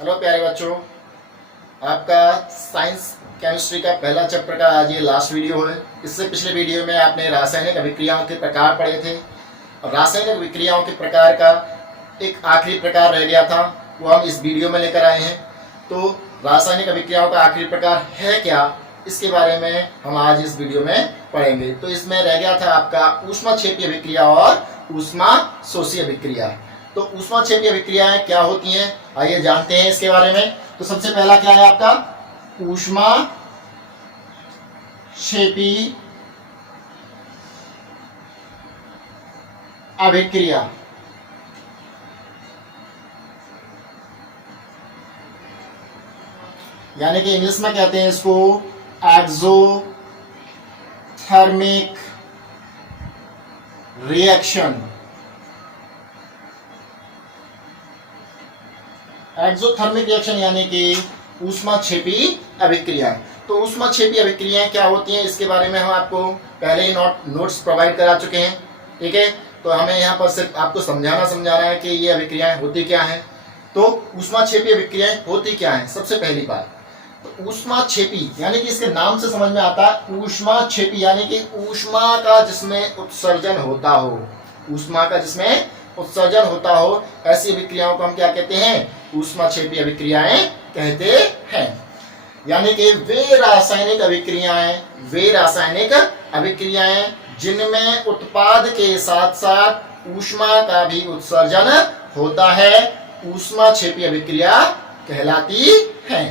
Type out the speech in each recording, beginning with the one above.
Hello प्यारे बच्चों, आपका साइंस केमिस्ट्री का पहला चैप्टर का आज ये लास्ट वीडियो है। इससे पिछले वीडियो में आपने रासायनिक अभिक्रियाओं के प्रकार पढ़े थे और रासायनिक अभिक्रियाओं के प्रकार का एक आखिरी प्रकार रह गया था, वो हम इस वीडियो में लेकर आए हैं। तो रासायनिक अभिक्रियाओं का आखिरी प्रकार है क्या, इसके बारे में हम आज इस वीडियो में पढ़ेंगे। तो इसमें रह गया था आपका ऊष्माक्षेपी अभिक्रिया और ऊष्माशोषी अभिक्रिया। तो ऊष्माक्षेपी अभिक्रियाएं क्या होती हैं, आइए जानते हैं इसके बारे में। तो सबसे पहला क्या है आपका ऊष्माक्षेपी अभिक्रिया। यानी कि इंग्लिश में कहते हैं इसको एक्सोथर्मिक रिएक्शन। एक्सोथर्मिक रिएक्शन यानी कि ऊष्माक्षेपी अभिक्रिया। तो ऊष्माक्षेपी अभिक्रियाएं क्या होती हैं, इसके बारे में हम आपको पहले ही नोट्स प्रोवाइड करा चुके हैं। ठीक है, तो हमें यहाँ पर सिर्फ आपको समझाना है कि ये अभिक्रियाएं होती क्या हैं। तो ऊष्माक्षेपी अभिक्रियाएं होती क्या हैं। सबसे पहली बात, तो ऊष्माक्षेपी यानी कि इसके नाम से समझ में आता है, ऊष्माक्षेपी यानी कि ऊष्मा का जिसमें उत्सर्जन होता हो, ऊष्मा का जिसमें उत्सर्जन होता हो, ऐसी अभिक्रियाओं को हम क्या कहते हैं, ऊष्माक्षेपी अभिक्रियाएं कहते हैं। यानी कि वे रासायनिक अभिक्रियाएं जिनमें उत्पाद के साथ साथ ऊष्मा का भी उत्सर्जन होता है, ऊष्माक्षेपी अभिक्रिया कहलाती है।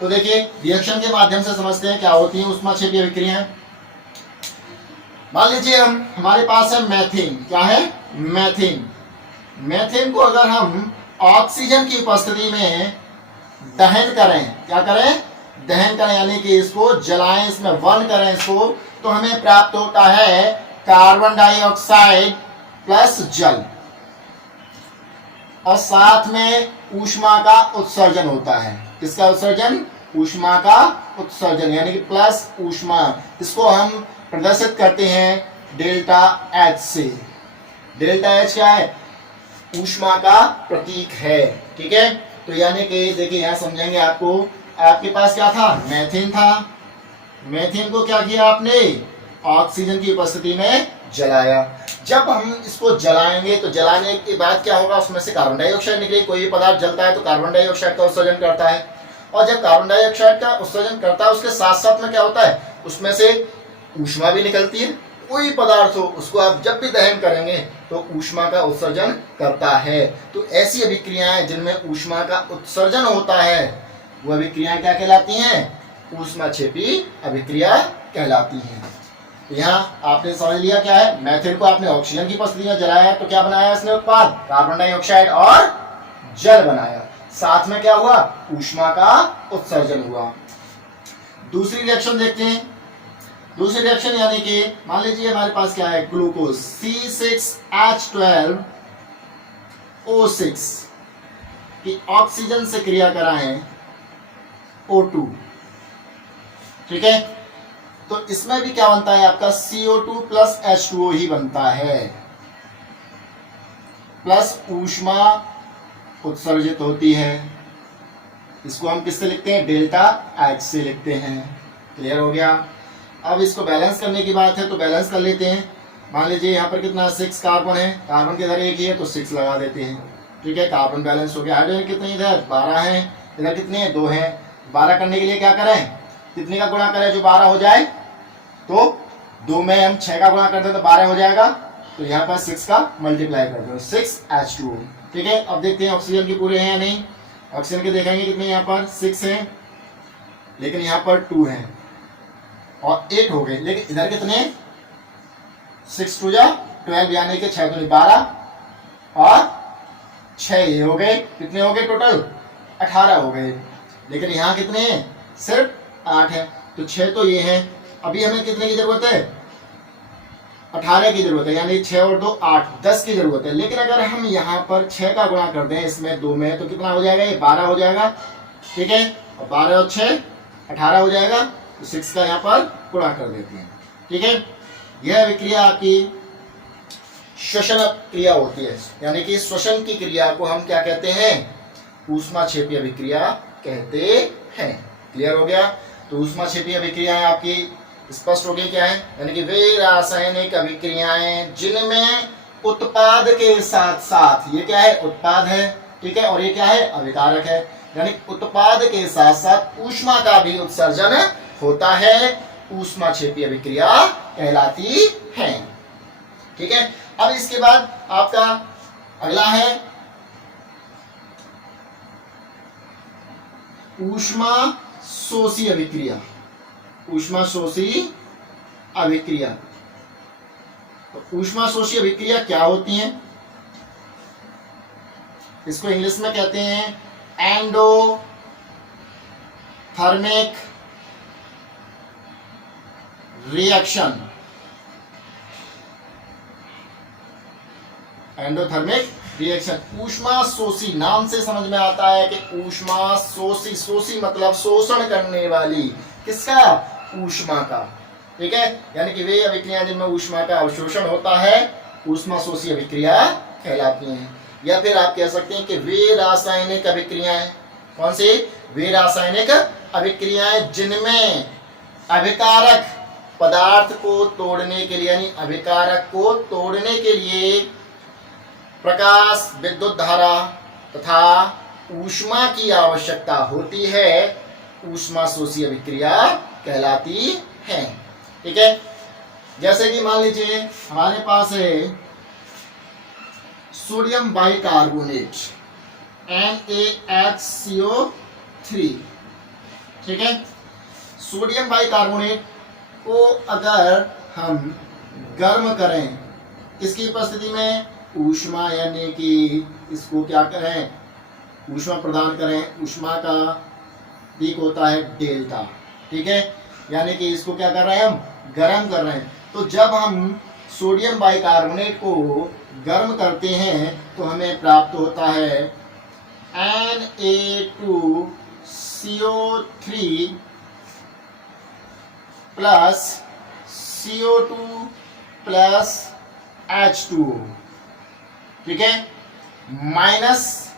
तो देखिए, रिएक्शन के माध्यम से समझते हैं क्या होती है ऊष्माक्षेपी अभिक्रियाएं। मान लीजिए हमारे पास है मैथेन। क्या है? मैथेन। मैथेन को अगर हम ऑक्सीजन की उपस्थिति में दहन करें, क्या करें? दहन करें यानी कि इसको जलाएं, इसमें बर्न करें इसको, तो हमें प्राप्त होता है कार्बन डाइऑक्साइड प्लस जल, और साथ में ऊष्मा का उत्सर्जन होता है। किसका उत्सर्जन? ऊष्मा का उत्सर्जन, यानी कि प्लस ऊष्मा। इसको हम प्रदर्शित करते हैं डेल्टा एच से। डेल्टा एच क्या है? ऊष्मा का प्रतीक है। ठीक है, तो यानी कि देखिए यहां समझेंगे आपको। आपके पास क्या था? मैथेन था। मैथेन को क्या किया आपने? ऑक्सीजन की उपस्थिति में जलाया। जब हम इसको जलाएंगे तो जलाने के बाद क्या होगा, उसमें से कार्बन डाइऑक्साइड निकले। कोई भी पदार्थ जलता है तो कार्बन डाइऑक्साइड का उत्सर्जन करता है, और जब कार्बन डाइऑक्साइड का उत्सर्जन करता है उसके साथ साथ में क्या होता है, उसमें से ऊष्मा भी निकलती है। कोई पदार्थ हो उसको आप जब भी दहन करेंगे तो ऊष्मा का उत्सर्जन करता है। तो ऐसी अभिक्रियाएं जिनमें ऊष्मा का उत्सर्जन होता है वो अभिक्रियाएं क्या कहलाती हैं? ऊष्माक्षेपी अभिक्रिया कहलाती हैं। यहाँ आपने समझ लिया क्या है। मैथेन को आपने ऑक्सीजन की उपस्थिति में जलाया तो क्या बनाया इसने उत्पाद? कार्बन डाइऑक्साइड और जल बनाया। साथ में क्या हुआ? ऊष्मा का उत्सर्जन हुआ। दूसरी रिएक्शन देखते हैं। दूसरी रिएक्शन यानी कि मान लीजिए हमारे पास क्या है, ग्लूकोज C6H12O6 की ऑक्सीजन से क्रिया कराएं O2। ठीक है, तो इसमें भी क्या बनता है आपका? CO2 प्लस H2O ही बनता है, प्लस ऊष्मा उत्सर्जित होती है। इसको हम किससे लिखते हैं? डेल्टा एच से लिखते हैं। क्लियर हो गया। अब इसको बैलेंस करने की बात है तो बैलेंस कर लेते हैं। मान लीजिए यहाँ पर कितना 6 कार्बन है, कार्बन के इधर एक ही है तो 6 लगा देते हैं। ठीक है, कार्बन बैलेंस हो गया। हाइड्रोजन कितने इधर? 12 है, इधर कितने हैं? 2 हैं। 12 करने के लिए क्या करें? कितने का गुणा करें जो 12 हो जाए? तो 2 में हम 6 का गुणा करते हैं तो 12 हो जाएगा, तो यहाँ पर 6 का मल्टीप्लाई कर दो, 6H2O। ठीक है, अब देखते हैं ऑक्सीजन की पूरे हैं या नहीं। ऑक्सीजन के देखेंगे कितने, यहाँ पर 6 हैं लेकिन यहाँ पर 2 हैं और 8 हो गए, लेकिन इधर कितने? 6 2 जा 12 यानी कि 6 2 12 और 6 ये हो गए। कितने हो गए टोटल? 18 हो गए। लेकिन यहाँ कितने हैं? सिर्फ 8 है, तो 6 तो ये हैं। अभी हमें कितने की जरूरत है? 18 की जरूरत है, यानी 6 और 2 8, 10 की जरूरत है। लेकिन अगर हम यहाँ पर 6 का गुणा कर दें इसमें 2 में तो कितना हो जाएगा? ये 12 हो जाएगा। ठीक है, और 12 और 6 18 हो जाएगा, तो 6 का यहाँ पर गुणा कर देते हैं। ठीक है, यह विक्रिया आपकी श्वसन क्रिया होती है, यानी कि श्वसन की क्रिया को हम क्या कहते हैं? ऊष्माक्षेपीय अभिक्रिया कहते हैं। क्लियर हो गया? तो ऊष्माक्षेपीय अभिक्रियाएं आपकी स्पष्ट हो गई क्या है, यानी कि वे रासायनिक अभिक्रियाएं जिनमें उत्पाद के साथ साथ, ये क्या है, उत्पाद है, ठीक है, और ये क्या है, अभिकारक है, यानी उत्पाद के साथ साथ ऊष्मा का भी उत्सर्जन होता है, ऊष्माक्षेपीय अभिक्रिया कहलाती है। ठीक है, अब इसके बाद आपका अगला है ऊष्मा शोषी अभिक्रिया। ऊष्मा शोषी अभिक्रिया, तो ऊष्मा शोषी अभिक्रिया क्या होती है? इसको इंग्लिश में कहते हैं एंडोथर्मिक रिएक्शन। एंडोथर्मिक रिएक्शन, ऊष्मा शोषी, नाम से समझ में आता है कि ऊष्मा शोषी, शोषी मतलब शोषण करने वाली, किसका, ऊष्मा का। ठीक है, यानी कि वे अभिक्रियाएं जिनमें ऊष्मा का अवशोषण होता है ऊष्मा शोषी अभिक्रिया कहलाती हैं। या फिर आप कह सकते हैं कि वे रासायनिक अभिक्रियाएं, कौन सी, वे रासायनिक अभिक्रियाएं जिनमें अभिकारक पदार्थ को तोड़ने के लिए, यानी अभिकारक को तोड़ने के लिए प्रकाश, विद्युत धारा तथा ऊष्मा की आवश्यकता होती है, ऊष्मा शोषी अभिक्रिया कहलाती है। ठीक है, जैसे कि मान लीजिए हमारे पास है सोडियम बाइकार्बोनेट NaHCO3। ठीक है, सोडियम बाइकार्बोनेट को अगर हम गर्म करें, इसकी उपस्थिति में ऊष्मा, यानी कि इसको क्या करें, ऊष्मा प्रदान करें, ऊष्मा का दिक होता है डेल्टा। ठीक है, यानी कि इसको क्या कर रहे हैं, हम गर्म कर रहे हैं। तो जब हम सोडियम बाइकार्बोनेट को गर्म करते हैं तो हमें प्राप्त होता है Na2CO3 plus CO2 plus H2O। ठीक है, माइनस,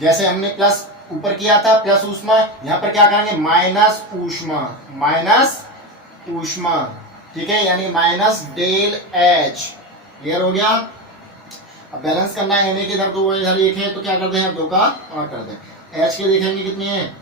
जैसे हमने प्लस ऊपर किया था प्लस ऊष्मा, यहां पर क्या करेंगे, माइनस ऊष्मा, माइनस ऊष्मा। ठीक है, यानी माइनस डेल H। क्लियर हो गया? अब बैलेंस करना है, यानी कि इधर 2 इधर 1 है, तो क्या करते हैं, 2 का और कर दें। H के देखेंगे कितने हैं,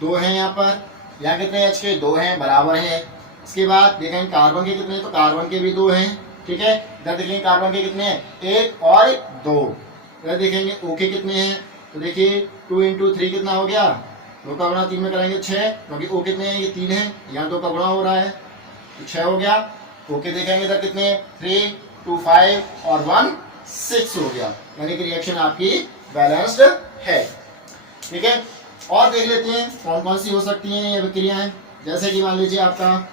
2 हैं, यहाँ पर, यहाँ कितने H के, 2 हैं, बराबर है। इसके बाद देखेंगे कार्बन के कितने, तो कार्बन के भी 2 हैं। ठीक है, इधर देखेंगे कार्बन के कितने हैं, 1 और 2। इधर देखेंगे O के कितने हैं, तो देखिए 2 × 3 कितना हो गया, 2 का गुणा 3 में करेंगे 6, क्योंकि O कितने हैं, ये 3 है, यहाँ 2 का गुणा हो रहा है, तो 6 हो गया। O के देखेंगे इधर कितने, 3, 2, 5 और 1, 6 हो गया, यानी कि रिएक्शन आपकी बैलेंस्ड है। ठीक है, और देख लेते हैं कौन कौन सी हो सकती हैं ये अभिक्रियाएं। जैसे कि मान लीजिए आपका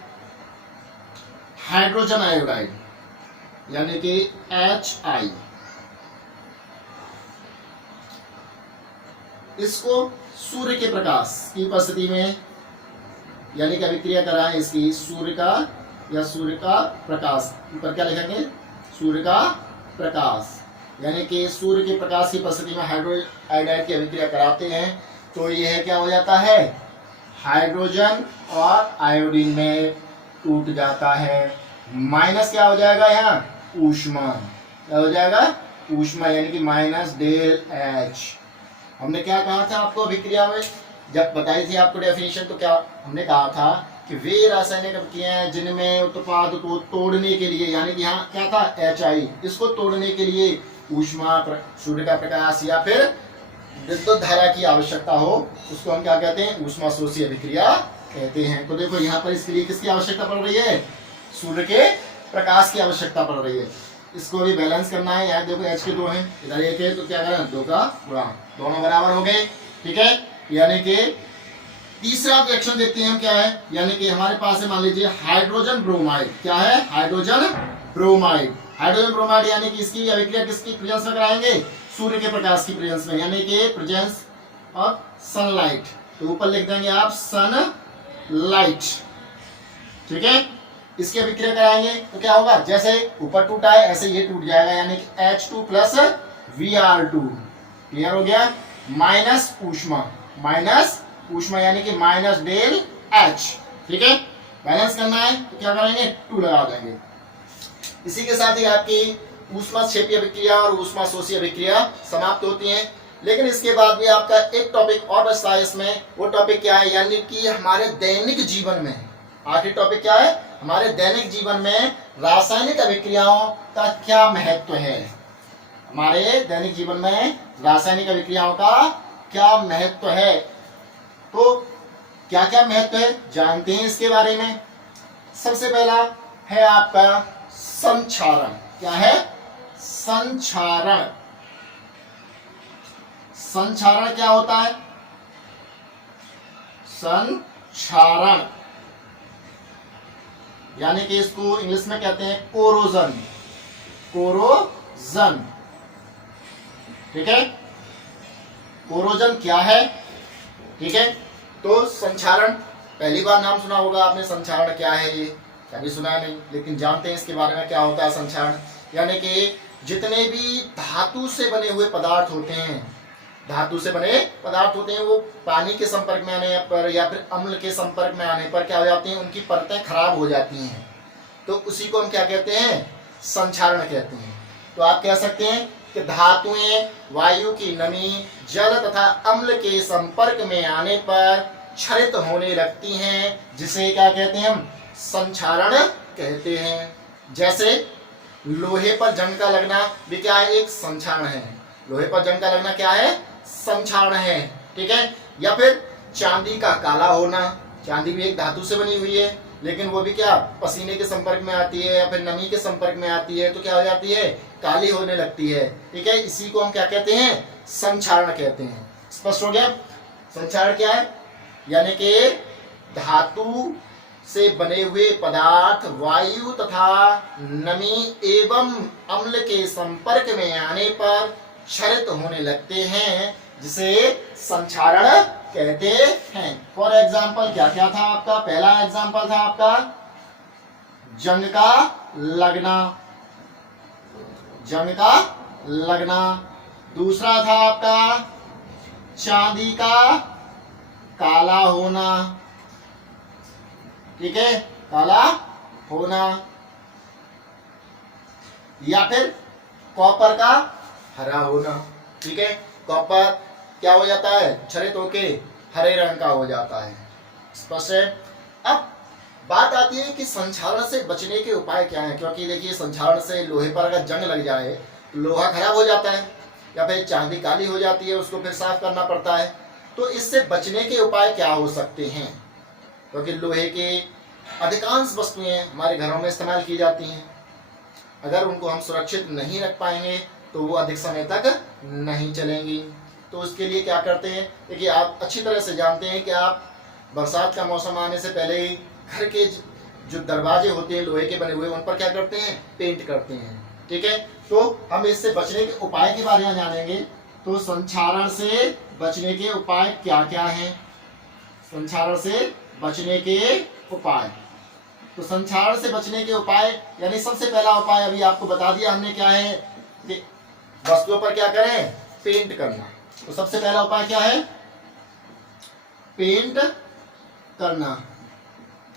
हाइड्रोजन आयोडाइड, यानी कि HI, इसको सूर्य के प्रकाश की उपस्थिति में, यानी कि अभिक्रिया कराएं इसकी सूर्य का, या सूर्य का प्रकाश, ऊपर क्या लिखेंगे, सूर्य का प्रकाश, यानी कि सूर्य के प्रकाश की उपस्थिति में हाइड्रोजन आयोडाइड की अभिक्रिया कराते हैं, तो यह क्या हो जाता है, हाइड्रोजन और आयोडीन में टूट जाता है। माइनस क्या हो जाएगा, यहाँ ऊष्मा, क्या हो जाएगा, ऊष्मा, यानी कि माइनस डेल H। हमने क्या कहा था आपको अभिक्रिया में, जब बताई थी आपको डेफिनेशन, तो क्या हमने कहा था कि वे रासायनिक अभिक्रियाएं जिनमें उत्पाद को तोड़ने के लिए, यानी कि यहाँ क्या था, HI, इसको तोड़ने के लिए ऊष्मा, सूर्य का प्रकाश या फिर विद्युत धारा की आवश्यकता हो, उसको हम क्या कहते हैं, ऊष्मा शोषी अभिक्रिया कहते हैं। तो देखो यहाँ पर इसके लिए किसकी आवश्यकता पड़ रही है, सूर्य के प्रकाश की आवश्यकता पड़ रही है। इसको भी बैलेंस करना है, यहाँ देखो H के 2 हैं, इधर 1 है, तो क्या करें, 2 का गुणा, दोनों बराबर हो गए। ठीक है, यानी कि तीसरा रिएक्शन देखते हैं हम क्या है, यानी कि हमारे पास है मान लीजिए हाइड्रोजन ब्रोमाइड। क्या है, हाइड्रोजन ब्रोमाइड। हाइड्रोजन ब्रोमाइड यानी कि इसकी अभिक्रिया किसकी प्रेजेंस में कराएंगे, सूर्य के प्रकाश की प्रेजेंस में, यानी कि प्रेजेंस ऑफ सनलाइट। तो ऊपर लिख देंगे आप सनलाइट। ठीक है, इसकी अभिक्रिया कराएंगे तो क्या होगा, जैसे ऊपर टूटा है ऐसे ये टूट जाएगा, यानी कि H2 प्लस Br2। क्लियर हो गया? माइनस ऊष्मा, माइनस ऊष्मा यानी कि माइनस डेल एच। ठीक है, बैलेंस करना है तो क्या करेंगे, 2 लगा देंगे। इसी के साथ ही आपकी ऊष्मा क्षेपीय अभिक्रिया और ऊष्मा शोषी अभिक्रिया समाप्त होती हैं। लेकिन इसके बाद भी आपका एक टॉपिक और बचता है इसमें, वो टॉपिक क्या है, यानी कि हमारे दैनिक जीवन में आखिरी टॉपिक क्या है, हमारे दैनिक जीवन में रासायनिक अभिक्रियाओं का क्या महत्व है। हमारे दैनिक जीवन में रासायनिक अभिक्रियाओं का क्या महत्व है, तो क्या क्या महत्व है जानते हैं इसके बारे में। सबसे पहला है आपका संक्षारण। क्या है, संक्षारण। संक्षारण क्या होता है, संक्षारण यानी कि इसको इंग्लिश में कहते हैं कोरोजन, कोरोजन। ठीक है, कोरोजन क्या है। ठीक है, तो संक्षारण पहली बार नाम सुना होगा आपने, संक्षारण क्या है ये कभी सुना नहीं, लेकिन जानते हैं इसके बारे में क्या होता है संक्षारण। यानी कि जितने भी धातु से बने हुए पदार्थ होते हैं, धातु से बने पदार्थ होते हैं, वो पानी के संपर्क में आने पर या फिर अम्ल के संपर्क में आने पर क्या हो जाती हैं, उनकी परतें खराब हो जाती हैं। तो उसी को हम क्या कहते हैं, संक्षारण कहते हैं। तो आप कह सकते हैं कि धातुएं वायु की नमी, जल तथा अम्ल के संपर्क में आने पर क्षरित होने लगती हैं, जिसे क्या कहते हैं, हम संक्षारण कहते हैं। जैसे लोहे पर जंग का लगना भी क्या है, एक संक्षारण है। लोहे पर जंग का लगना क्या है, संक्षारण है। ठीक है, या फिर चांदी का काला होना, चांदी भी एक धातु से बनी हुई है, लेकिन वो भी क्या पसीने के संपर्क में आती है या फिर नमी के संपर्क में आती है तो क्या हो जाती है, काली होने लगती है। ठीक है, इसी को हम क्या कहते हैं, संक्षारण कहते हैं। स्पष्ट हो गया। संक्षारण क्या है, यानी कि धातु से बने हुए पदार्थ वायु तथा नमी एवं अम्ल के संपर्क में आने पर क्षरित होने लगते हैं, जिसे संक्षारण कहते हैं। फॉर एग्जाम्पल क्या क्या था आपका, पहला एग्जाम्पल था आपका जंग का लगना, जंग का लगना। दूसरा था आपका चांदी का काला होना। ठीक है, काला होना। या फिर कॉपर का हरा होना। ठीक है, कॉपर क्या हो जाता है, क्षरित होके हरे रंग का हो जाता है। स्पष्ट है। अब बात आती है कि संक्षारण से बचने के उपाय क्या हैं, क्योंकि देखिए संक्षारण से लोहे पर अगर जंग लग जाए तो लोहा खराब हो जाता है या फिर चांदी काली हो जाती है, उसको फिर साफ करना पड़ता है। तो इससे बचने के उपाय क्या हो सकते हैं, क्योंकि लोहे के अधिकांश वस्तुएं हमारे घरों में इस्तेमाल की जाती हैं। अगर उनको हम सुरक्षित नहीं रख पाएंगे तो वो अधिक समय तक नहीं चलेंगी। तो उसके लिए क्या करते हैं, देखिए आप अच्छी तरह से जानते हैं कि आप बरसात का मौसम आने से पहले ही घर के जो दरवाजे होते हैं लोहे के बने हुए, उन पर क्या करते हैं, पेंट करते हैं। ठीक है, तो हम इससे बचने के उपाय के बारे में जानेंगे। तो संक्षारण से बचने के उपाय क्या क्या हैं, संक्षारण से बचने के उपाय। तो संक्षारण से बचने के उपाय यानी सबसे पहला उपाय अभी आपको बता दिया हमने, क्या है कि वस्तुओं पर क्या करें, पेंट करना। तो सबसे पहला उपाय क्या है, पेंट करना।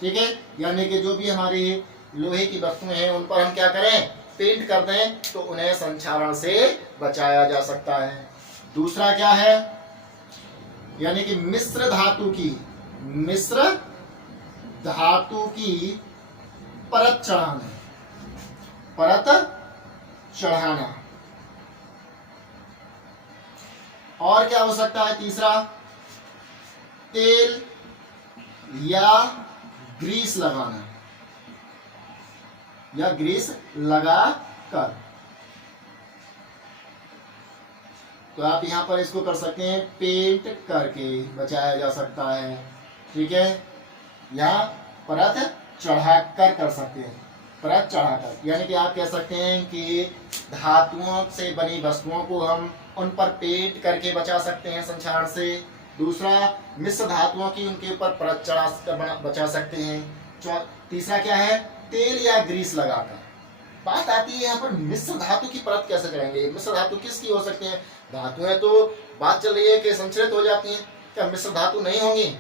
ठीक है, यानी कि जो भी हमारी लोहे की वस्तुएं हैं उन पर हम क्या करें, पेंट कर दें, तो उन्हें संक्षारण से बचाया जा सकता है। दूसरा क्या है, यानी कि मिश्र धातु की, मिश्र धातु की परत चढ़ाना, परत चढ़ाना। और क्या हो सकता है तीसरा, तेल या ग्रीस लगाना, या ग्रीस लगा कर। तो आप यहां पर इसको कर सकते हैं, पेंट करके बचाया जा सकता है। ठीक है, या परत चढ़ाकर कर सकते हैं, परत चढ़ाकर, यानी कि आप कह सकते हैं कि धातुओं से बनी वस्तुओं को हम उन पर पेंट करके बचा सकते हैं संक्षारण से। दूसरा, मिश्र धातुओं की उनके ऊपर परत चढ़ा बचा सकते हैं। तीसरा क्या है, तेल या ग्रीस लगाकर। बात आती है यहाँ पर मिश्र धातु की परत कैसे चढ़ाएंगे, मिश्र धातु किसकी हो सकते हैं, धातुएं तो बात चल रही है कि संचरित हो जाती हैं, क्या मिश्र धातु नहीं होंगी?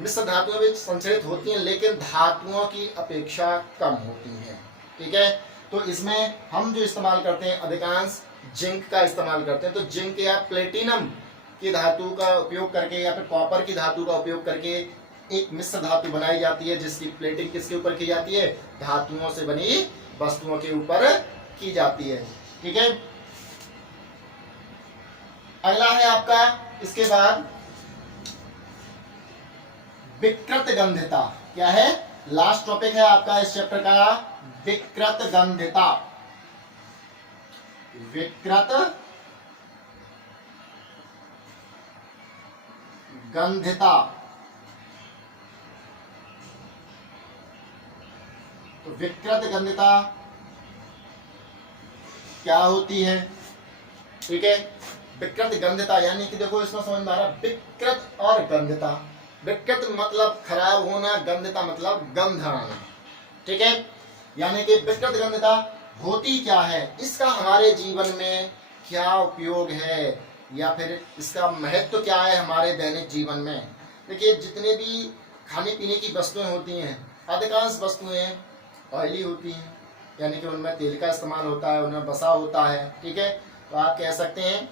मिश्र धातुएं भी संचरित होती हैं, लेकिन धातुओं की अपेक्षा कम होती हैं। ठीक है, तो इसमें हम जो इस्तेमाल करते हैं अधिकांश जिंक का इस्तेमाल करते हैं। तो जिंक या प्लेटिनम की धातु का उपयोग करके या फिर कॉपर की धातु का उपयोग करके एक मिश्र धातु बनाई जाती है, जिसकी प्लेटिंग किसके ऊपर की जाती है? धातुओं से बनी वस्तुओं के ऊपर की जाती है। ठीक है, अगला है आपका इसके बाद विकृत गंधिता। क्या है? लास्ट टॉपिक है आपका इस चैप्टर का, विकृत गंधिता। विकृत गंधिता। तो विकृत गंधिता क्या होती है? ठीक है, विकृत गंधिता यानी कि देखो इसमें समझ में आ रहा है, विकृत और गंधिता। विकृत मतलब खराब होना, गंधिता मतलब गंध आना। ठीक है, यानी कि विकृत गंधिता होती क्या है, इसका हमारे जीवन में क्या उपयोग है, या फिर इसका महत्व क्या है हमारे दैनिक जीवन में। देखिए, जितने भी खाने पीने की वस्तुएं होती हैं, अधिकांश वस्तुएं ऑयली होती हैं, यानी कि उनमें तेल का इस्तेमाल होता है, उनमें वसा होता है। ठीक है, तो आप कह सकते हैं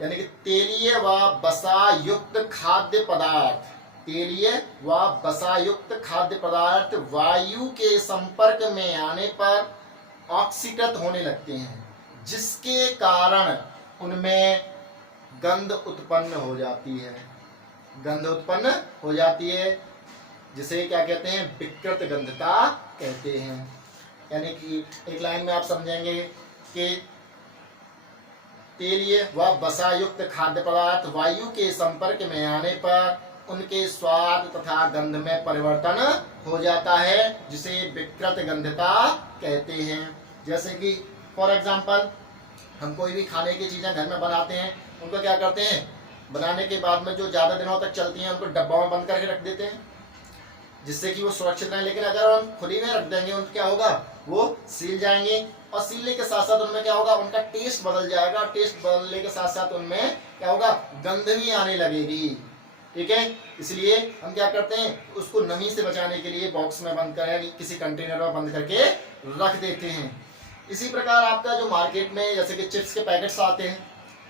यानी कि तेलीय व वसा युक्त खाद्य पदार्थ, तेलीय व वसा युक्त खाद्य पदार्थ वायु के संपर्क में आने पर ऑक्सीकृत होने लगते हैं, जिसके कारण उनमें गंध उत्पन्न हो जाती है। गंध उत्पन्न हो जाती है, जिसे क्या कहते हैं? विकृत गंधता कहते हैं। यानी कि एक लाइन में आप समझेंगे कि तेलीय व वसायुक्त खाद्य पदार्थ वायु के संपर्क में आने पर उनके स्वाद तथा गंध में परिवर्तन हो जाता है, जिसे विकृत गंधता कहते हैं। जैसे कि फॉर एग्जांपल, हम कोई भी खाने की चीजें घर में बनाते हैं, उनको क्या करते हैं? बनाने के बाद में जो ज्यादा दिनों तक चलती हैं उनको डब्बा में बंद करके रख देते हैं, जिससे कि वो सुरक्षित रहें। लेकिन अगर हम खुली में रख देंगे, उनका क्या होगा? वो सील जाएंगे, और सीलने के साथ साथ उनमें क्या होगा? उनका टेस्ट बदल जाएगा। टेस्ट बदलने के साथ साथ उनमें क्या होगा? गंध भी आने लगेगी। ठीक है, इसलिए हम क्या करते हैं? उसको नमी से बचाने के लिए बॉक्स में बंद कर, किसी कंटेनर में बंद करके रख देते हैं। इसी प्रकार आपका जो मार्केट में जैसे कि चिप्स के पैकेट्स आते हैं,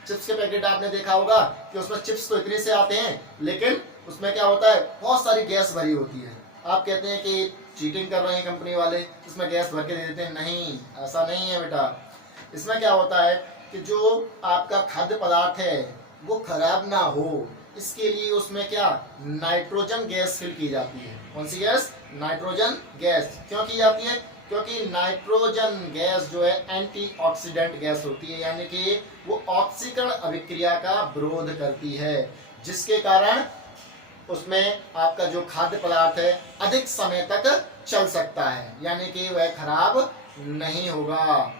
चिप्स के पैकेट आपने देखा होगा कि उसमें चिप्स तो इतने से आते हैं, लेकिन उसमें क्या होता है? बहुत सारी गैस भरी होती है। आप कहते हैं कि चीटिंग कर रहे हैं कंपनी वाले, इसमें गैस भर के दे देते हैं। नहीं, ऐसा नहीं है बेटा। इसमें क्या होता है कि जो आपका खाद्य पदार्थ है वो खराब ना हो, इसके लिए उसमें क्या? नाइट्रोजन गैस फिल की जाती है। कौन सी गैस? Nitrogen gas. क्यों की जाती है? क्योंकि नाइट्रोजन गैस जो है एंटीऑक्सीडेंट गैस होती है, यानी कि वो ऑक्सीकरण अभिक्रिया का विरोध करती है, जिसके कारण उसमें आपका जो खाद्य पदार्थ है अधिक समय तक चल सकता है, यानी कि वह खराब नहीं होगा।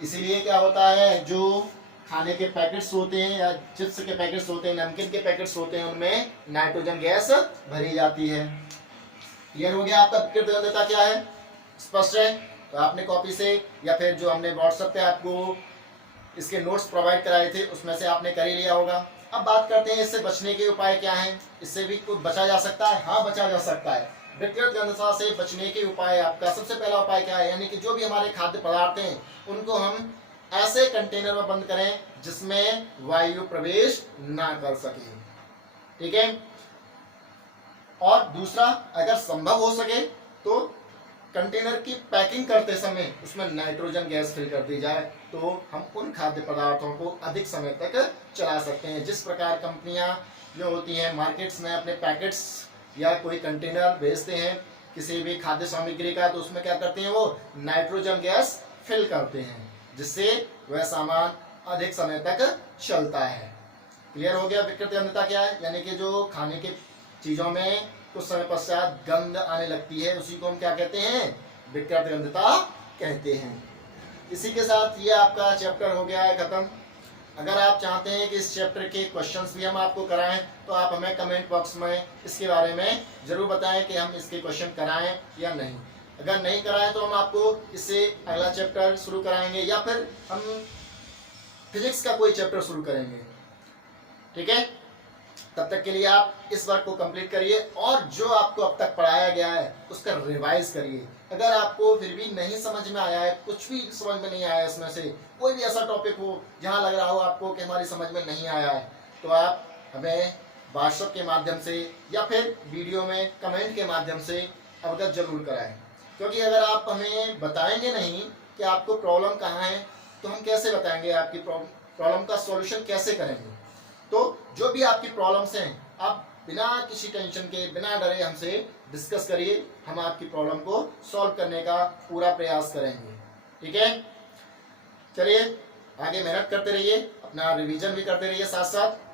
इसीलिए क्या होता है, जो खाने के पैकेट्स होते हैं या चिप्स के पैकेट्स होते हैं, नमकीन के पैकेट्स होते हैं, उनमें नाइट्रोजन गैस भरी जाती है। क्लियर हो गया आपका विकृत गंधता क्या है? स्पष्ट है? तो आपने कॉपी से या फिर जो हमने व्हाट्सएप पे आपको इसके नोट्स प्रोवाइड कराए थे उसमें से आपने कर ही लिया होगा। अब बात करते हैं इससे बचने के उपाय क्या हैं। इससे भी कुछ बचा जा सकता है? हाँ, बचा जा सकता है। विकृत गंधता से बचने के उपाय आपका सबसे पहला उपाय क्या है? यानी कि जो भी हमारे खाद्य पदार्थ हैं उनको हम ऐसे कंटेनर में बंद करें जिसमें वायु प्रवेश ना कर सके। ठीक है, और दूसरा, अगर संभव हो सके तो कंटेनर की पैकिंग करते समय उसमें नाइट्रोजन गैस फिल कर दी जाए, तो हम उन खाद्य पदार्थों को अधिक समय तक चला सकते हैं। जिस प्रकार कंपनियां जो होती हैं मार्केट्स में अपने पैकेट्स या कोई कंटेनर भेजते हैं किसी भी खाद्य सामग्री का, तो उसमें क्या करते हैं? वो नाइट्रोजन गैस फिल करते हैं, जिससे वह सामान अधिक समय तक चलता है। क्लियर हो गया विकृत गंधता क्या है? यानी कि जो खाने के चीजों में कुछ समय पश्चात गंध आने लगती है, उसी को हम क्या कहते हैं? विकृत गंधता कहते हैं। इसी के साथ ये आपका चैप्टर हो गया है खत्म। अगर आप चाहते हैं कि इस चैप्टर के क्वेश्चंस भी हम आपको कराएं, तो आप हमें कमेंट बॉक्स में इसके बारे में जरूर बताएं कि हम इसके क्वेश्चन कराएं या नहीं। अगर नहीं कराएं तो हम आपको इससे अगला चैप्टर शुरू कराएंगे, या फिर हम फिजिक्स का कोई चैप्टर शुरू करेंगे। ठीक है, तब तक के लिए आप इस वर्क को कंप्लीट करिए और जो आपको अब तक पढ़ाया गया है उसका रिवाइज करिए। अगर आपको फिर भी नहीं समझ में आया है, कुछ भी समझ में नहीं आया इसमें से, कोई भी ऐसा टॉपिक हो जहां लग रहा हो आपको कि हमारी समझ में नहीं आया है, तो आप हमें व्हाट्सएप के माध्यम से या फिर वीडियो में कमेंट के माध्यम से अवगत जरूर कराएं। क्योंकि अगर आप हमें बताएंगे नहीं कि आपको प्रॉब्लम कहाँ है, तो हम कैसे बताएंगे आपकी प्रॉब्लम का सॉल्यूशन कैसे करेंगे। तो जो भी आपकी प्रॉब्लम्स हैं, आप बिना किसी टेंशन के, बिना डरे हमसे डिस्कस करिए, हम आपकी प्रॉब्लम को सॉल्व करने का पूरा प्रयास करेंगे। ठीक है, चलिए आगे मेहनत करते रहिए, अपना रिवीजन भी करते रहिए साथ साथ।